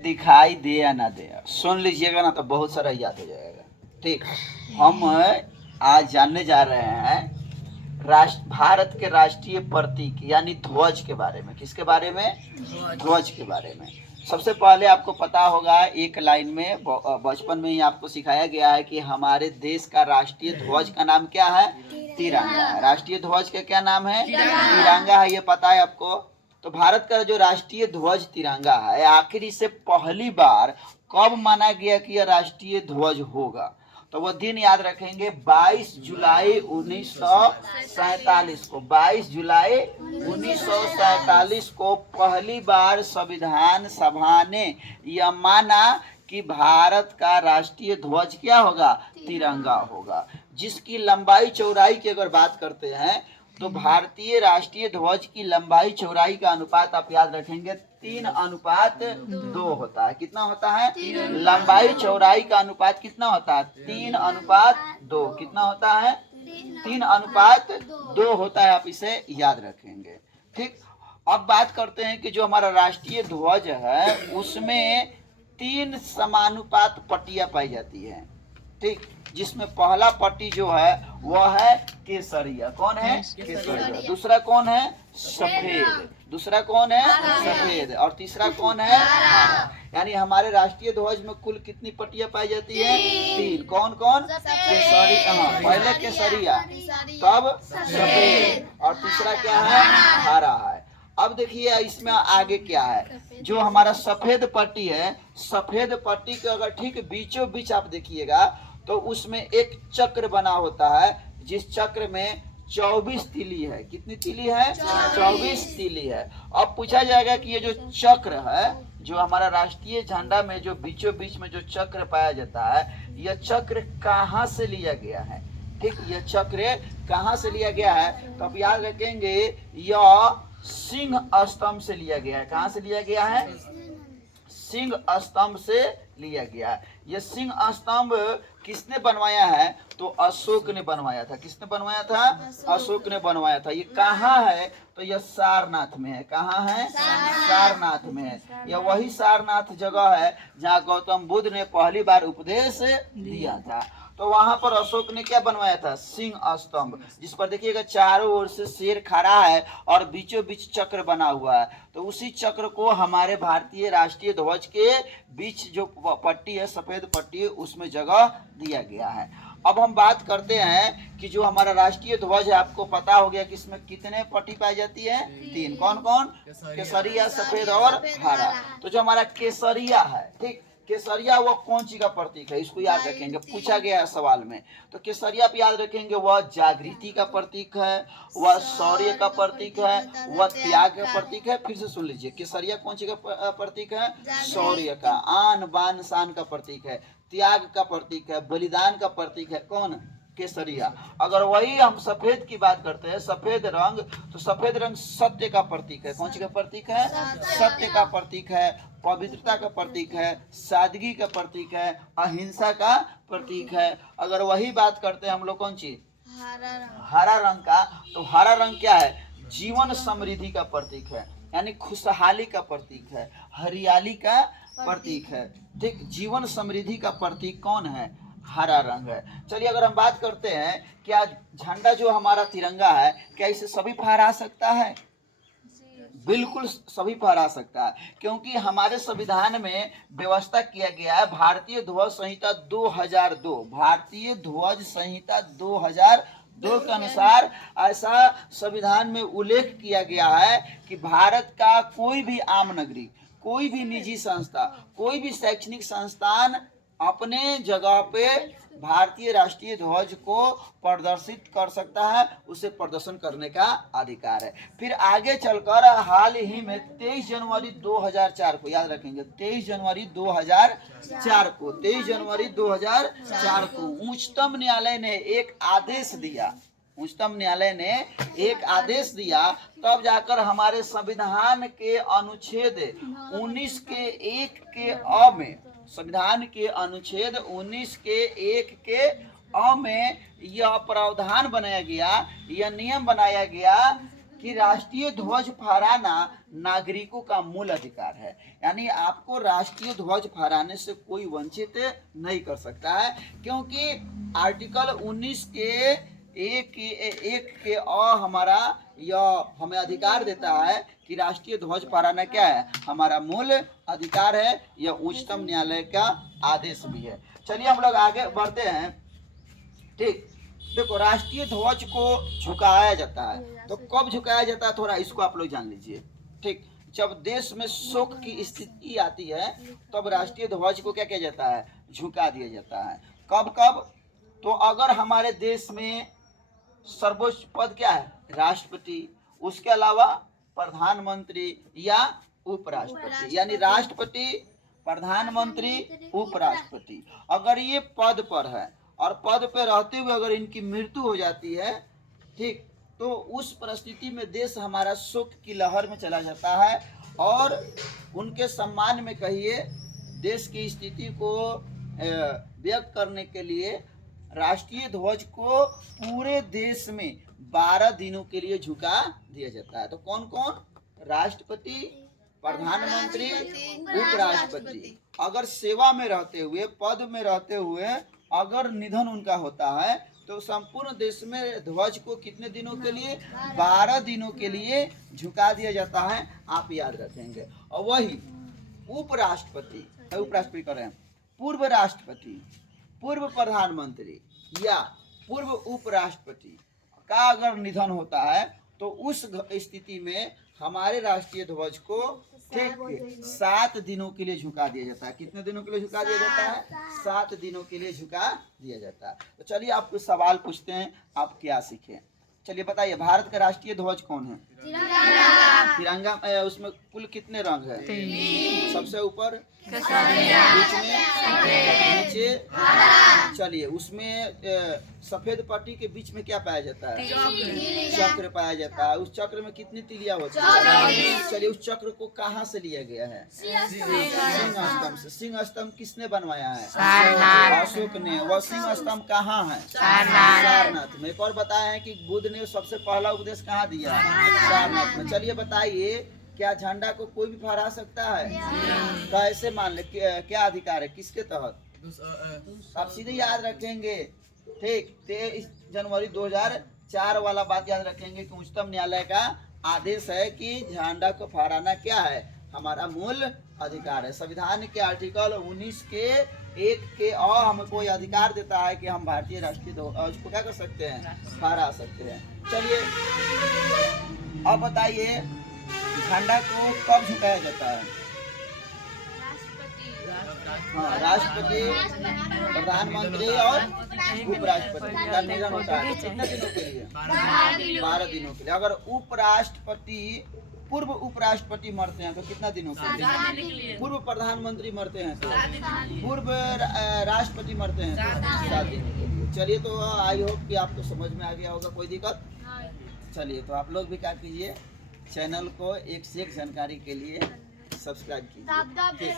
दिखाई दे या ना दे, सुन लीजिएगा ना तो बहुत सारा याद हो जाएगा। ठीक, हम आज जानने जा रहे हैं भारत के राष्ट्रीय प्रतीक यानी ध्वज के बारे में। किसके बारे में? ध्वज के बारे में। सबसे पहले आपको पता होगा, एक लाइन में बचपन में ही आपको सिखाया गया है कि हमारे देश का राष्ट्रीय ध्वज का नाम क्या है? तिरंगा। राष्ट्रीय ध्वज का क्या नाम है? तिरंगा है। ये पता है आपको? तो भारत का जो राष्ट्रीय ध्वज तिरंगा है, आखिर इसे पहली बार कब माना गया कि यह राष्ट्रीय ध्वज होगा? तो वो दिन याद रखेंगे, 22 जुलाई 1947 को। 22 जुलाई 1947 को पहली बार संविधान सभा ने यह माना कि भारत का राष्ट्रीय ध्वज क्या होगा? तिरंगा होगा। जिसकी लंबाई चौड़ाई की अगर बात करते हैं तो भारतीय राष्ट्रीय ध्वज की लंबाई चौड़ाई का अनुपात आप याद रखेंगे 3:2 होता है। कितना होता है? लंबाई चौड़ाई का अनुपात कितना होता है? 3:2। कितना होता है? 3:2 होता है। आप इसे याद रखेंगे। ठीक, अब बात करते हैं कि जो हमारा राष्ट्रीय ध्वज है उसमें 3 समानुपात पट्टियां पाई जाती है। ठीक, जिसमें पहला पट्टी जो है वह है केसरिया। कौन है? केसरिया। दूसरा कौन है? सफेद। दूसरा कौन है? सफेद। और तीसरा कौन है? हरा। यानी हमारे राष्ट्रीय ध्वज में कुल कितनी पट्टियां पाई जाती है? 3। कौन कौन? केसरिया। हाँ, पहले केसरिया, तब सफेद, और तीसरा क्या है? हरा है। अब देखिए इसमें आगे क्या है। जो हमारा सफेद पट्टी है, सफेद पट्टी के अगर ठीक बीचों बीच आप देखिएगा तो उसमें एक चक्र बना होता है, जिस चक्र में 24 तिली है। कितनी तिली है? 24 तिली है। अब पूछा जाएगा कि ये जो चक्र है, जो हमारा राष्ट्रीय झंडा में जो बीचों बीच में जो चक्र पाया जाता है, यह चक्र कहाँ से लिया गया है? ठीक, यह चक्र कहाँ से लिया गया है? तो आप याद रखेंगे, यह सिंह स्तंभ से लिया गया है। कहाँ से लिया गया है? सिंह स्तंभ से लिया गया है। यह सिंह स्तंभ किसने बनवाया है? तो अशोक ने बनवाया था। किसने बनवाया था? अशोक ने बनवाया था। ये कहाँ है? तो यह सारनाथ में है। कहाँ है? सारनाथ में है। यह वही सारनाथ जगह है जहाँ गौतम बुद्ध ने पहली बार उपदेश दिया था। तो वहां पर अशोक ने क्या बनवाया था? सिंह स्तंभ, जिस पर देखिएगा चारों ओर से शेर खड़ा है और बीचों बीच चक्र बना हुआ है। तो उसी चक्र को हमारे भारतीय राष्ट्रीय ध्वज के बीच जो पट्टी है, सफेद पट्टी, उसमें जगह दिया गया है। अब हम बात करते हैं कि जो हमारा राष्ट्रीय ध्वज है, आपको पता हो गया कि इसमें कितने पट्टी पाई जाती है? 3। कौन कौन? केसरिया, सफेद और हरा। तो जो हमारा केसरिया है, ठीक, केसरिया वह कौन सी का प्रतीक है? इसको याद रखेंगे, पूछा गया है सवाल में। तो केसरिया आप याद रखेंगे, वह जागृति का प्रतीक है, वह शौर्य का प्रतीक है, वह त्याग का प्रतीक है। फिर से सुन लीजिए, केसरिया कौन सी का प्रतीक है? शौर्य का, आन बान शान का प्रतीक है, त्याग का प्रतीक है, बलिदान का प्रतीक है। कौन? केसरिया। अगर वही हम सफेद की बात करते हैं, सफेद रंग, तो सफेद रंग सत्य का प्रतीक है। कौन सी का प्रतीक है? सत्य का प्रतीक है, पवित्रता का प्रतीक है, सादगी का प्रतीक है, अहिंसा का प्रतीक है। अगर वही बात करते हैं हम लोग कौन सी? हरा रंग का, तो हरा रंग क्या है? जीवन समृद्धि का प्रतीक है, यानी खुशहाली का प्रतीक है, हरियाली का प्रतीक है। ठीक, जीवन समृद्धि का प्रतीक कौन है? हरा रंग है। चलिए अगर हम बात करते हैं, क्या झंडा जो हमारा तिरंगा है, क्या इसे सभी फहरा सकता है? बिल्कुल सभी फहरा सकता है, क्योंकि हमारे संविधान में व्यवस्था किया गया है, भारतीय ध्वज संहिता 2002, भारतीय ध्वज संहिता 2002 के अनुसार ऐसा संविधान में उल्लेख किया गया है कि भारत का कोई भी आम नागरिक, कोई भी निजी संस्था, कोई भी शैक्षणिक संस्थान अपने जगह पे भारतीय राष्ट्रीय ध्वज को प्रदर्शित कर सकता है, उसे प्रदर्शन करने का अधिकार है। फिर आगे चलकर हाल ही में 23 जनवरी 2004 को, याद रखेंगे 23 जनवरी 2004 को, 23 जनवरी 2004 को उच्चतम न्यायालय ने एक आदेश दिया, उच्चतम न्यायालय ने एक आदेश दिया, तब जाकर हमारे संविधान के अनुच्छेद 19 के 1 के अ में, संविधान के अनुच्छेद 19 के 1 के अ में यह प्रावधान बनाया गया, यह नियम बनाया गया कि राष्ट्रीय ध्वज फहराना नागरिकों का मूल अधिकार है। यानी आपको राष्ट्रीय ध्वज फहराने से कोई वंचित नहीं कर सकता है, क्योंकि आर्टिकल 19 के एक के हमारा यह हमें अधिकार देता है कि राष्ट्रीय ध्वज फहराना क्या है, हमारा मूल अधिकार है। यह उच्चतम न्यायालय का आदेश भी है। चलिए हम लोग आगे बढ़ते हैं। ठीक, देखो राष्ट्रीय ध्वज को झुकाया जाता है, तो कब झुकाया जाता है थोड़ा इसको आप लोग जान लीजिए। ठीक, जब देश में शोक की स्थिति आती है तब राष्ट्रीय ध्वज को क्या किया जाता है, झुका दिया जाता है। कब कब, तो अगर हमारे देश में सर्वोच्च पद क्या है, राष्ट्रपति, उसके अलावा प्रधानमंत्री या उपराष्ट्रपति, यानी राष्ट्रपति, प्रधानमंत्री, उपराष्ट्रपति, अगर ये पद पर है और पद पर रहते हुए अगर इनकी मृत्यु हो जाती है, ठीक, तो उस परिस्थिति में देश हमारा शोक की लहर में चला जाता है और उनके सम्मान में कहिए देश की स्थिति को व्यक्त करने के लिए राष्ट्रीय ध्वज को पूरे देश में 12 दिनों के लिए झुका दिया जाता है। तो कौन कौन, राष्ट्रपति, प्रधानमंत्री, उपराष्ट्रपति, अगर सेवा में रहते हुए, पद में रहते हुए अगर निधन उनका होता है तो संपूर्ण देश में ध्वज को कितने दिनों के लिए, 12 दिनों के लिए झुका दिया जाता है, आप याद रखेंगे। और वही उपराष्ट्रपति कर रहे हैं, पूर्व राष्ट्रपति, पूर्व प्रधानमंत्री या पूर्व उपराष्ट्रपति का अगर निधन होता है तो उस स्थिति में हमारे राष्ट्रीय ध्वज को ठीक 7 दिनों के लिए झुका दिया जाता है। कितने दिनों के लिए झुका दिया जाता है, 7 दिनों के लिए झुका दिया जाता है। तो चलिए आपको सवाल पूछते हैं, आप क्या सीखे। चलिए बताइए, भारत का राष्ट्रीय ध्वज कौन है, तिरंगा। उसमें कुल कितने रंग है, सबसे ऊपर, बीच में, नीचे, चलिए उसमें सफेद पट्टी के बीच में क्या पाया जाता है, चक्र पाया जाता है। उस चक्र में कितनी तिलिया होती है, चलिए उस चक्र को कहाँ से लिया गया है, सिंह स्तंभ से। सिंह स्तंभ किसने बनवाया है, अशोक ने। वह सिंह स्तंभ कहाँ है, सारनाथ में। एक और बताया है कि बुद्ध ने सबसे पहला उपदेश कहाँ दिया, सारनाथ में। चलिए बताइए, क्या झंडा को कोई भी फहरा सकता है, कैसे मान ले, क्या अधिकार है, किसके तहत, आप सीधे याद रखेंगे। ठीक, 23 जनवरी 2004 वाला बात याद रखेंगे कि उच्चतम न्यायालय का आदेश है कि झंडा को फहराना क्या है, हमारा मूल अधिकार है। संविधान के आर्टिकल 19 के 1 के हमें कोई अधिकार देता है कि हम भारतीय राष्ट्रीय ध्वज को क्या कर सकते हैं, फहरा सकते हैं। चलिए अब बताइए, झंडा को कब झुकाया जाता है, हाँ, राष्ट्रपति, प्रधानमंत्री और उपराष्ट्रपति का निधन होता है कितने दिनों के लिए, 12 दिनों के लिए। अगर उपराष्ट्रपति, पूर्व उपराष्ट्रपति मरते हैं तो कितना दिनों के लिए, पूर्व प्रधानमंत्री मरते हैं तो, पूर्व राष्ट्रपति मरते हैं तो 7 दिनों के लिए। चलिए, तो आई होप कि आपको समझ में आ गया होगा, कोई दिक्कत। चलिए, तो आप लोग भी क्या कीजिए, चैनल को एक से एक जानकारी के लिए सब्सक्राइब कीजिए।